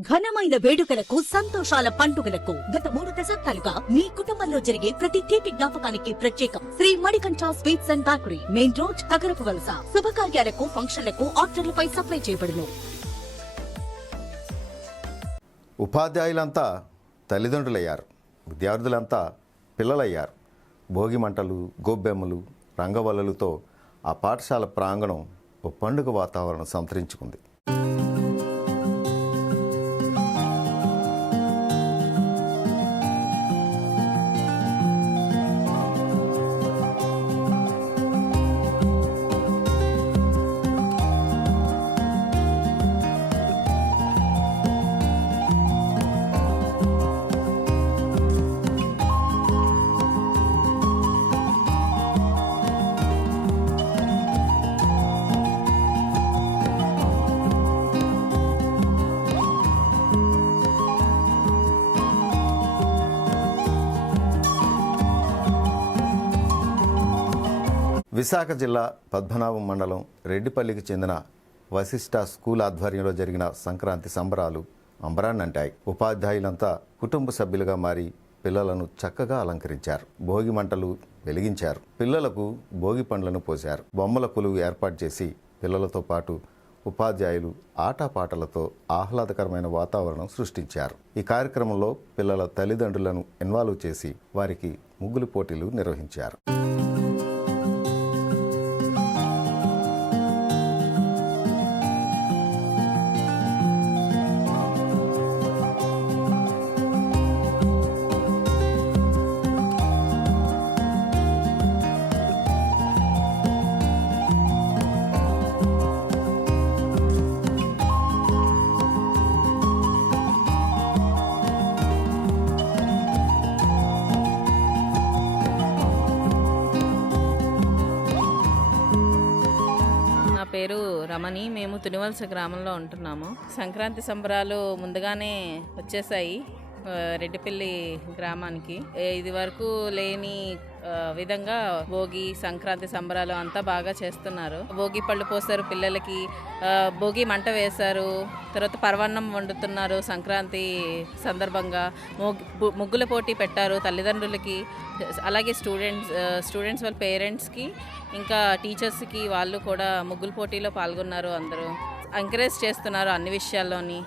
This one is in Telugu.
ఘనమైన వేడుకలకు సంతోషాల పండుగలకు గత మూడు దశాబ్దాలుగా మీ కుటుంబంలో జరిగే ప్రతి తీపి జ్ఞాపకానికి ప్రత్యేకం. Sri Manikanta sweets and bakery main road Kagarapuvalasa. శుభకార్యాలకు ఫంక్షన్లకు ఆర్డర్లపై సప్లై చేయబడును. ఉపాధ్యాయులంతా తల్లిదండ్రులయ్యారు. విద్యార్థులంతా పిల్లలయ్యారు. భోగి మంటలు గొబ్బెమ్మలు రంగవల్లలతో ఆ పాఠశాల ప్రాంగణం ఓ పండుగ వాతావరణం సంతరించుకుంది. విశాఖ జిల్లా పద్మనాభం మండలం రెడ్డిపల్లికి చెందిన వశిష్ట స్కూల్ ఆధ్వర్యంలో జరిగిన సంక్రాంతి సంబరాలు అంబరాన్నంటాయి ఉపాధ్యాయులంతా కుటుంబ సభ్యులుగా మారి పిల్లలను చక్కగా అలంకరించారు. భోగి మంటలు వెలిగించారు. పిల్లలకు భోగి పండ్లను పోశారు. బొమ్మల కొలువు ఏర్పాటు చేసి పిల్లలతో పాటు ఉపాధ్యాయులు ఆటపాటలతో ఆహ్లాదకరమైన వాతావరణం సృష్టించారు. ఈ కార్యక్రమంలో పిల్లల తల్లిదండ్రులను ఇన్వాల్వ్ చేసి వారికి ముగ్గులు పోటీలు నిర్వహించారు. పేరు రమణి. మేము తునివలస గ్రామంలో ఉంటున్నాము. సంక్రాంతి సంబరాలు ముందుగానే వచ్చేసాయి రెడ్డిపల్లి గ్రామానికి. ఇది వరకు లేని విధంగా భోగి సంక్రాంతి సంబరాలు అంతా బాగా చేస్తున్నారు. భోగి పళ్ళు పోస్తారు పిల్లలకి భోగి మంట వేశారు తర్వాత పర్వన్నం వండుతున్నారు సంక్రాంతి సందర్భంగా. ముగ్గుల పోటీ పెట్టారు తల్లిదండ్రులకి అలాగే స్టూడెంట్స్ స్టూడెంట్స్ వాళ్ళ పేరెంట్స్కి ఇంకా టీచర్స్కి వాళ్ళు కూడా ముగ్గుల పోటీలో పాల్గొన్నారు అందరూ. ఎంకరేజ్ చేస్తున్నారు అన్ని విషయాల్లోని.